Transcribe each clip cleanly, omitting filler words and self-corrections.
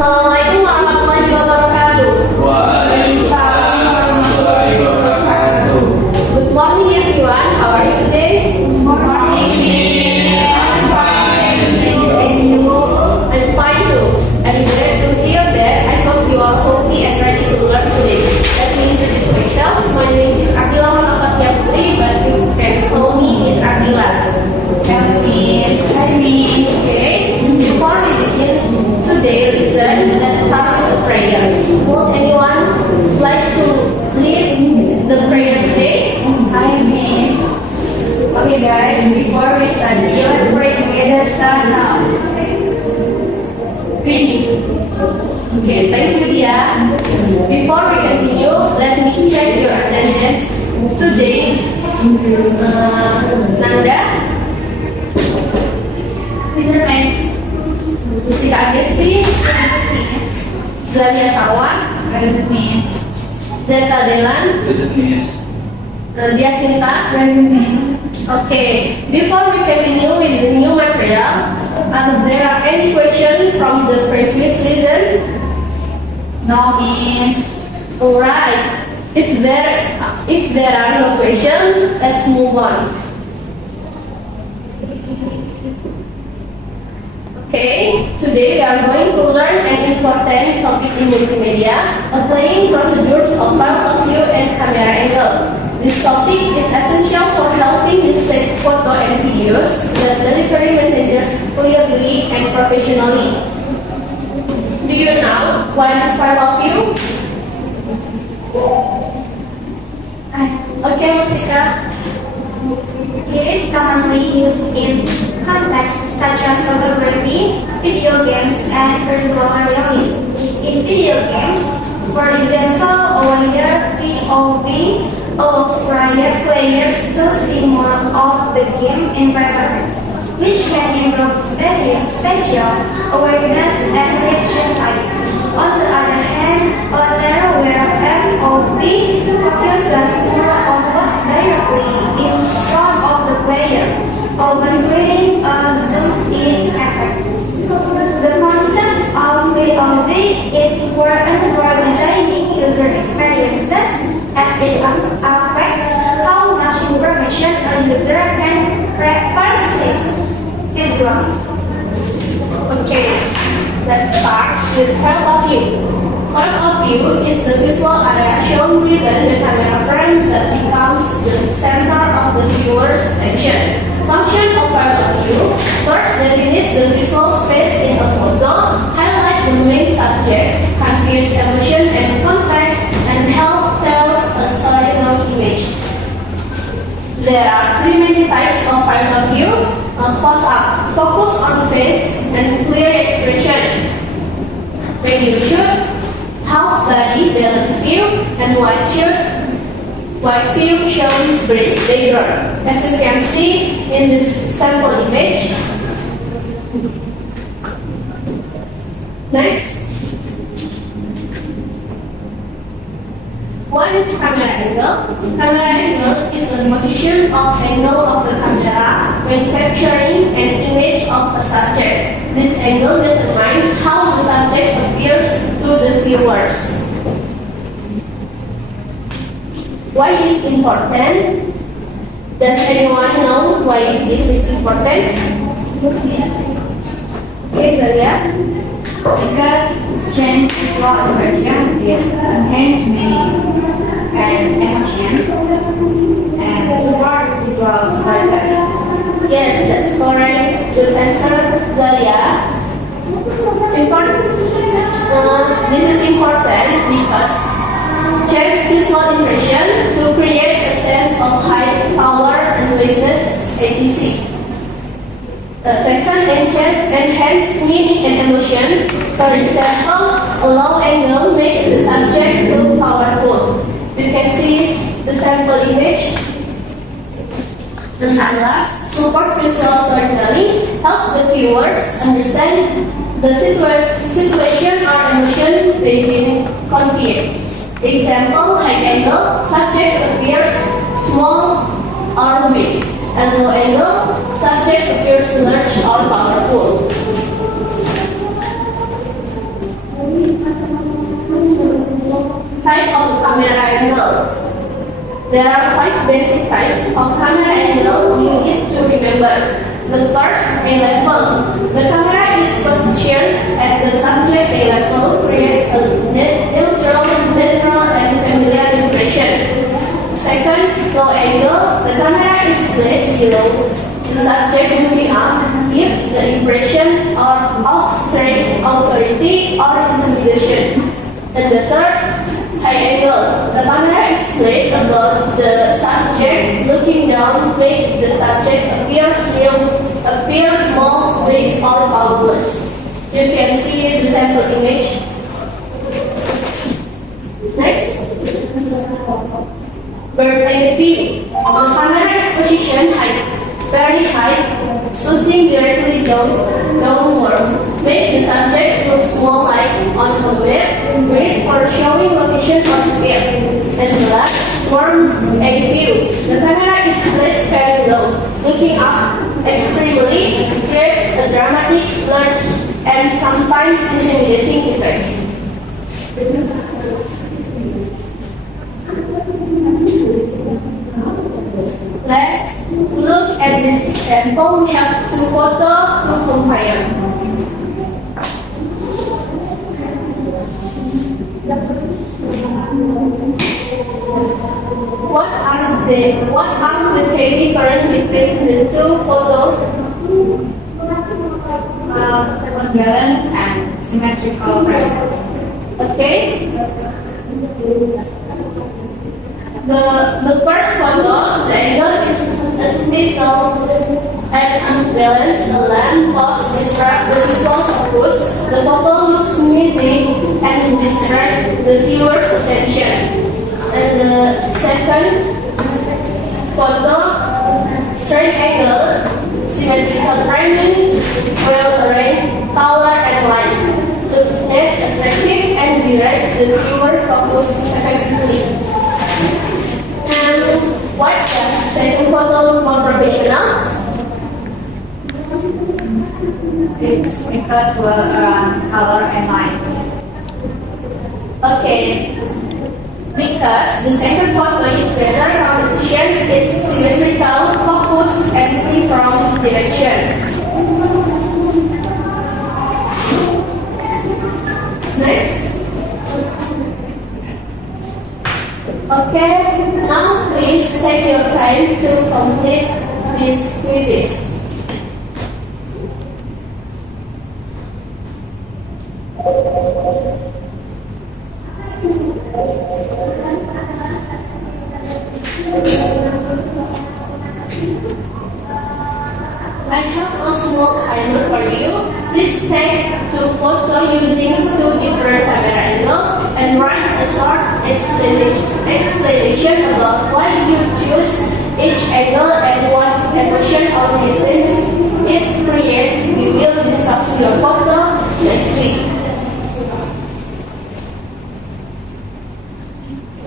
Assalamualaikum warahmatullahi wabarakatuh. Waalaikumsalam warahmatullahi wabarakatuh. Good morning everyone. How are you today? Good morning, Miss. I'm fine. And you? I'm fine too. I'm glad to hear that. I hope you are healthy and ready to learn today. Let me introduce myself. My name is Ardila Muhammadiyah Putri, but you can call me Miss Ardila. Hello, Miss. Hi, Miss. Okay. Before we begin today, listen. Let's start with a prayer. Would anyone like to lead the prayer today? Hi, Miss. Okay, guys, before we study, let's pray together. Start now. Finish. Okay, thank you, Dia. Before we continue, let me check your attendance today. Nanda, Listen, Miss. Mustika Agesti, Zalia Sawan, Present, Miss. Zeta Delan, Present, Miss. Dia Sinta. Present, Miss. Okay, before we continue with the new material, there are any questions from the previous lesson? No, Miss. Alright, if there are no questions, let's move on. Okay, today we are going to learn an important topic in multimedia, applying procedures of field of view and camera angle. This topic is essential for helping you take photo and videos that deliver messages clearly and professionally. Do you know what is field of view? Okay, Mustika. It is commonly used in contexts such as photography, video games, and virtual reality. In video games, for example, OIR POV allows players to see more of the game environment, which can improve spatial awareness and reaction time. On the other hand, OIR where FOV focuses more on what's directly in front of the player, often creating a zoomed-in effect. The concept of VOV is important for designing user experiences as it affects how much information a user can perceive visually. Okay, let's start with field of view. Field of view is the visual area shown within the camera frame that becomes the center of the viewer's attention. Function of field of view: first, defines the visual space in a photo, highlights the main subject, conveys emotion and context, and help tell a story through image. There are three main types of field of view: close up, focus on face, and clear expression. Medium shoot, half body balance view, and wide view shown bigger. As you can see in this sample image. Next, what is camera angle? Camera angle is the position of angle of the camera when capturing an image of a subject. This angle determines how the subject appears to the viewers. Why is important? Does anyone know why this is important? Yes. Okay, Zalia. Because change visual impression is enhance meaning and emotion and support visual storytelling. Yes, that's correct. Good answer, Zalia. This is important because change visual impression to create a sense of height, power, and weakness, etc. The second, enhance meaning and emotion. For example, a low angle makes the subject look powerful. You can see the sample image. And at last, support visual storytelling, help the viewers understand the situation or emotion being conveyed. Example, high angle, subject appears small or weak, and low angle, subject appears large or powerful. Type of camera angle. There are 5 basic types of camera angle you need to remember. The first, A level. The camera is positioned at the subject A level, creates a neutral, and familiar impression. Second, low angle. The camera is placed below the subject looking up, if the impression are of strength, authority, or intimidation. And the third, high angle. The camera is placed above the subject, looking down, make the subject appear small, big, or powerless. You can see the sample image. Next, bird eye view. The camera is positioned high, very high, shooting directly downward. Make the subject look small like on a map, great for showing location or scale. And last, worm's eye view. The camera is placed very low, looking up extremely, creates a dramatic, large, and sometimes intimidating effect. Let's look at this example. We have 2 photos to compare. What are the key difference between the 2 photos? Balance and symmetrical frame. Okay. The first photo, the angle is asymmetrical and unbalanced. The lamp post distract the visual focus. The photo looks messy and distract the viewer's attention. And the second photo, straight angle, symmetrical framing, well arranged, color and light. Look net, attractive, and direct the viewer focus effectively. And what does the second photo look more professional? It's because well around color and lights. Okay, because the second photo is better composition, it's symmetrical, focus, and free from direction. Next. Okay, now please take your time to complete these quizzes. I have a small assignment for you. Please take 2 photos using 2 different camera angles and write a short explanation about why you choose each angle and what emotion or message it creates. We will discuss your photo next week.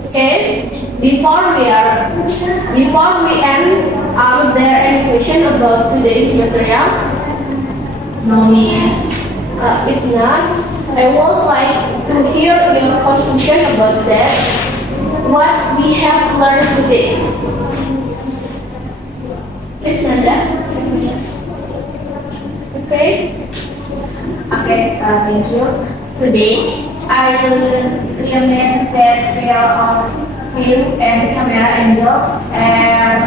Okay, before we end, are there any questions about today's material? No, miss. If not, I would like to hear your conclusion about that. What we have learned today. Please, Nanda. Okay. Okay, thank you. Today, I learned that field of view and camera angles are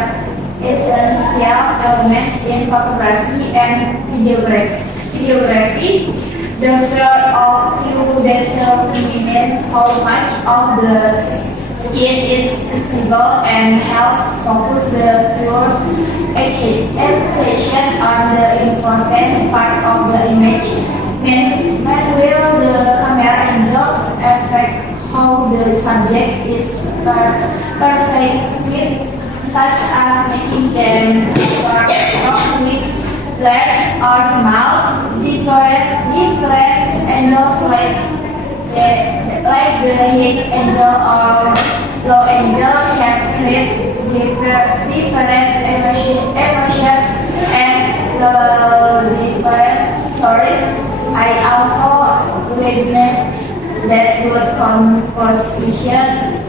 essential elements in photography and videography. The field of view determines how much of the skin is visible and helps focus the viewer's attention on the important part of the image. When will the camera angles affect how the subject is perceived, such as making them talk with laugh or smile? Different angles like the high angle or low angle can create different emotions and different stories. I also learned that good composition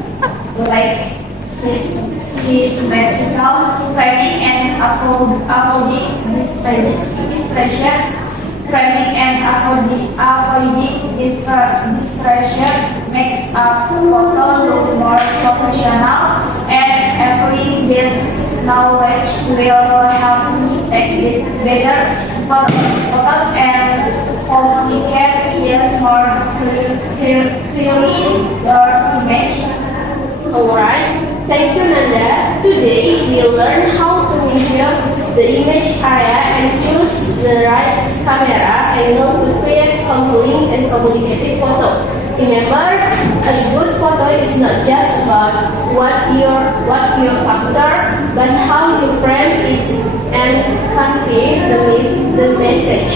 like symmetrical framing and avoiding distraction. Framing and avoiding distraction makes a photo look more professional, and applying this knowledge will help me take better photos and communicate more clearly your image. Alright, thank you Nanda. Today we learn how to measure the image area and choose the right camera angle to create compelling and communicative photo. Remember, a good photo is not just about what you capture, but how you frame it and convey the message.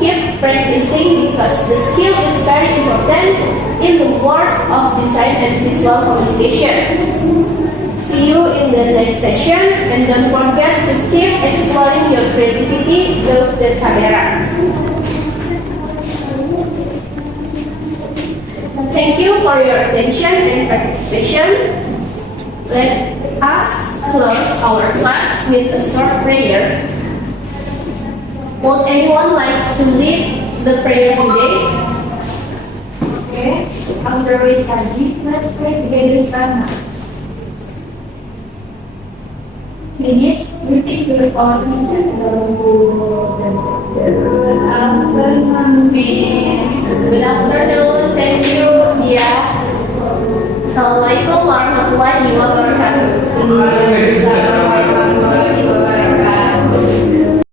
Keep practicing because the skill is very important in the world of design and visual communication. See you in the next session, and don't forget to keep exploring your creativity with the camera. Thank you for your attention and participation. Let us close our class with a short prayer. Would anyone like to lead the prayer today? Okay, after we study, let's pray together sekarang. Finish, repeat your own mention dalam buku dan